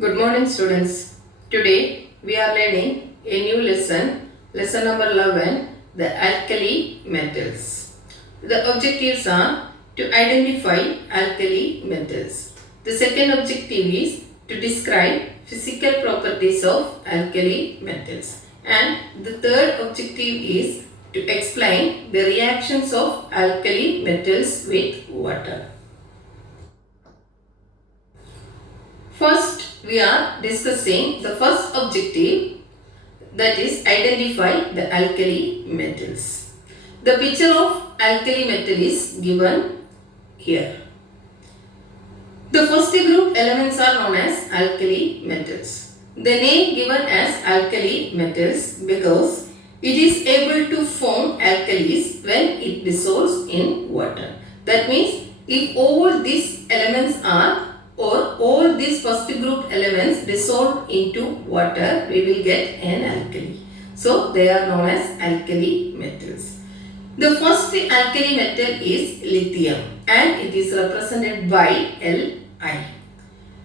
Good morning students. Today we are learning a new lesson, lesson number 11, the alkali metals. The objectives are to identify alkali metals. The second objective is to describe physical properties of alkali metals. And the third objective is to explain the reactions of alkali metals with water. First, we are discussing the first objective, that is identify the alkali metals. The picture of alkali metal is given here. The first group elements are known as alkali metals. The name given as alkali metals because it is able to form alkalis when it dissolves in water. That means if all these elements are or all these first group elements dissolved into water, we will get an alkali. So they are known as alkali metals. The first alkali metal is lithium and it is represented by Li.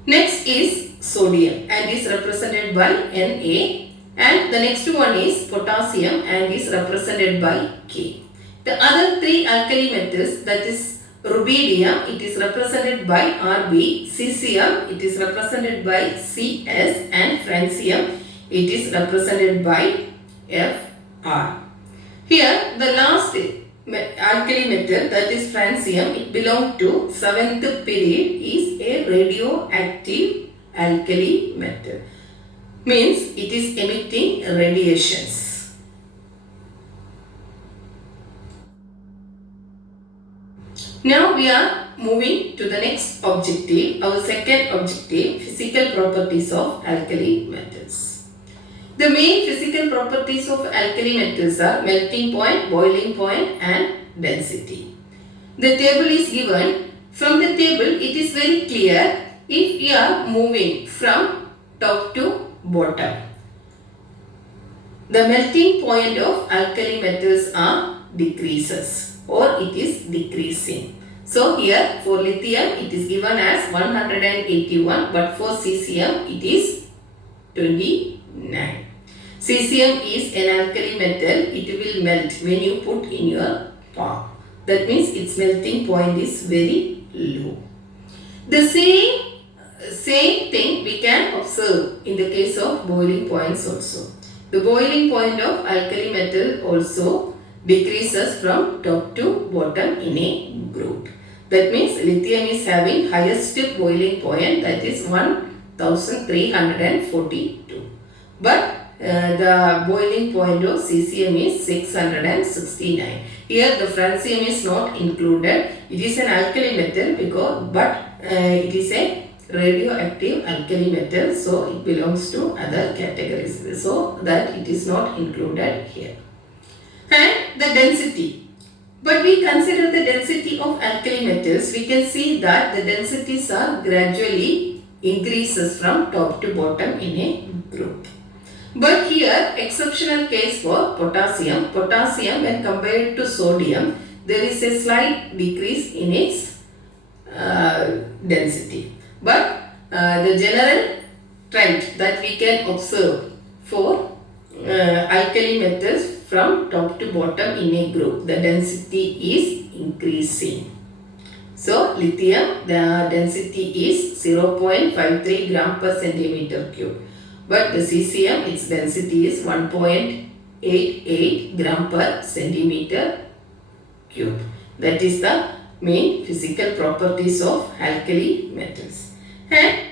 Next is sodium and is represented by Na, and the next one is potassium and is represented by K. The other three alkali metals, that is rubidium, it is represented by Rb, cesium, it is represented by Cs, and francium, it is represented by Fr. Here the last alkali metal, that is francium, it belongs to 7th period, is a radioactive alkali metal. Means it is emitting radiations. Now we are moving to the next objective, our second objective, physical properties of alkali metals. The main physical properties of alkali metals are melting point, boiling point and density. The table is given. From the table it is very clear if we are moving from top to bottom. The melting point of alkali metals are decreases or it is decreasing. So here for lithium it is given as 181, but for cesium it is 29. Cesium is an alkali metal, it will melt when you put in your palm. That means its melting point is very low. The same thing we can observe in the case of boiling points also. The boiling point of alkali metal also decreases from top to bottom in a group. That means lithium is having highest boiling point, that is 1342. But the boiling point of cesium is 669. Here the francium is not included. It is an alkali metal but it is a radioactive alkali metal, so it belongs to other categories. So that it is not included here. And the density. But we consider the density of alkali metals, we can see that the densities are gradually increases from top to bottom in a group. But here exceptional case for potassium. Potassium when compared to sodium, there is a slight decrease in its density. But the general trend that we can observe for alkali metals from top to bottom in a group, the density is increasing. So lithium, the density is 0.53 gram per centimeter cube. But the cesium, its density is 1.88 gram per centimeter cube. That is the main physical properties of alkali metals. And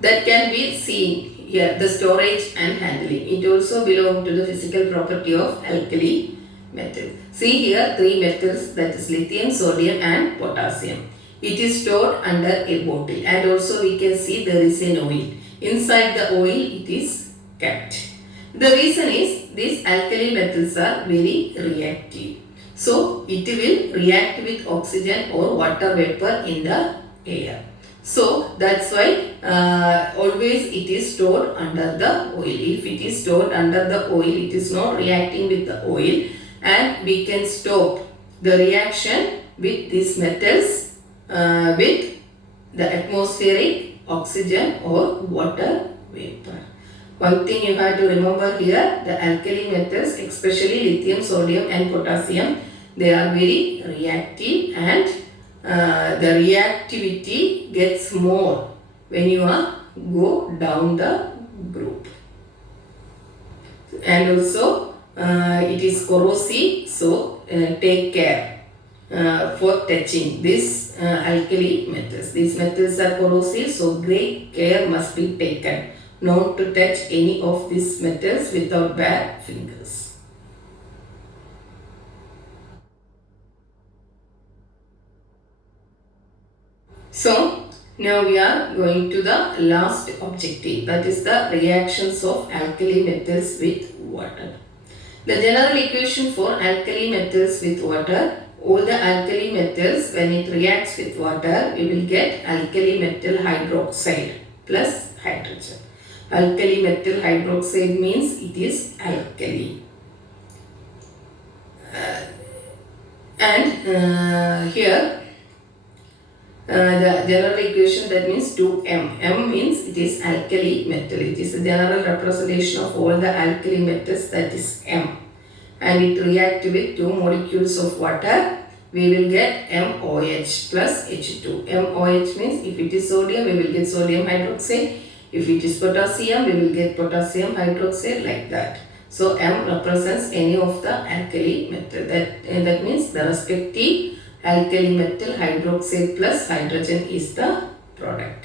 that can be seen here, the storage and handling. It also belongs to the physical property of alkali metal. See here three metals, that is lithium, sodium and potassium. It is stored under a bottle and also we can see there is an oil. Inside the oil it is kept. The reason is these alkali metals are very reactive. So it will react with oxygen or water vapor in the air. So that's why always it is stored under the oil. If it is stored under the oil, it is not reacting with the oil and we can stop the reaction with these metals with the atmospheric oxygen or water vapor. One thing you have to remember here, the alkali metals, especially lithium, sodium and potassium, they are very reactive, and the reactivity gets more when you go down the group. And also it is corrosive, so take care for touching this alkali metals. These metals are corrosive, so great care must be taken not to touch any of these metals without bare fingers. So now we are going to the last objective, that is the reactions of alkali metals with water. The general equation for alkali metals with water, all the alkali metals, when it reacts with water, we will get alkali metal hydroxide plus hydrogen. Alkali metal hydroxide means it is alkali. Here the general equation, that means 2M. M means it is alkali metal. It is the general representation of all the alkali metals, that is M. And it reacts with 2 molecules of water. We will get MOH plus H2. MOH means if it is sodium, we will get sodium hydroxide. If it is potassium, we will get potassium hydroxide, like that. So M represents any of the alkali metal. That means the respective alkali metal hydroxide plus hydrogen is the product.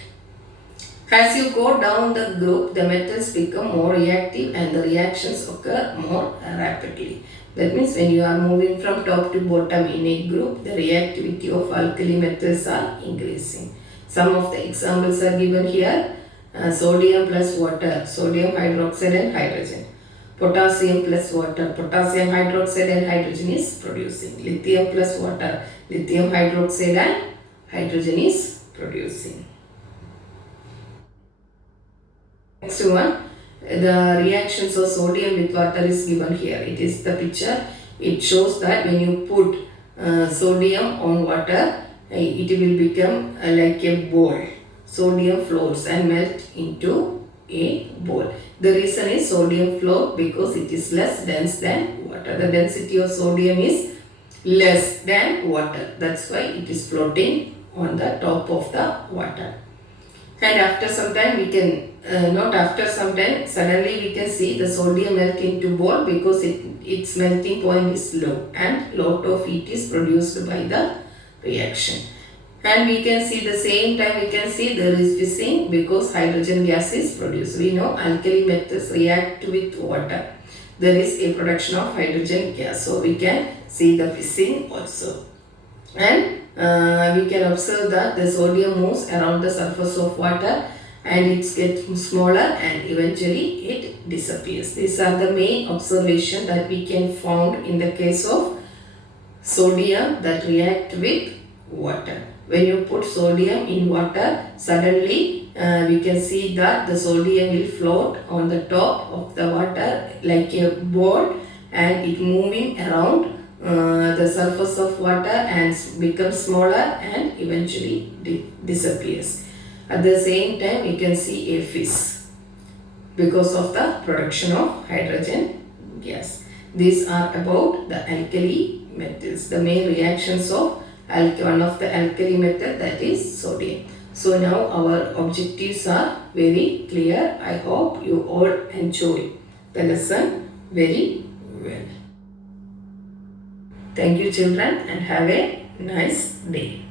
As you go down the group, the metals become more reactive and the reactions occur more rapidly. That means when you are moving from top to bottom in a group, the reactivity of alkali metals are increasing. Some of the examples are given here. Sodium plus water, sodium hydroxide and hydrogen. Potassium plus water, potassium hydroxide and hydrogen is producing. Lithium plus water, lithium hydroxide and hydrogen is producing. Next one, the reactions of sodium with water is given here. It is the picture. It shows that when you put sodium on water, it will become like a ball. Sodium floats and melt into a ball. The reason is sodium float because it is less dense than water. The density of sodium is less than water. That's why it is floating on the top of the water. And after some time we can, not after some time, suddenly we can see the sodium melt into ball because its melting point is low and lot of heat is produced by the reaction. And we can see the same time we can see there is fissing because hydrogen gas is produced. We know alkali metals react with water. There is a production of hydrogen gas. So we can see the fissing also. And we can observe that the sodium moves around the surface of water and it gets smaller and eventually it disappears. These are the main observations that we can find in the case of sodium that react with water. When you put sodium in water, suddenly we can see that the sodium will float on the top of the water like a ball and it moving around the surface of water and becomes smaller and eventually disappears. At the same time, we can see a fizz because of the production of hydrogen gas. These are about the alkali metals, the main reactions of one of the alkali metal, that is sodium. So now our objectives are very clear. I hope you all enjoy the lesson very well. Thank you children and have a nice day.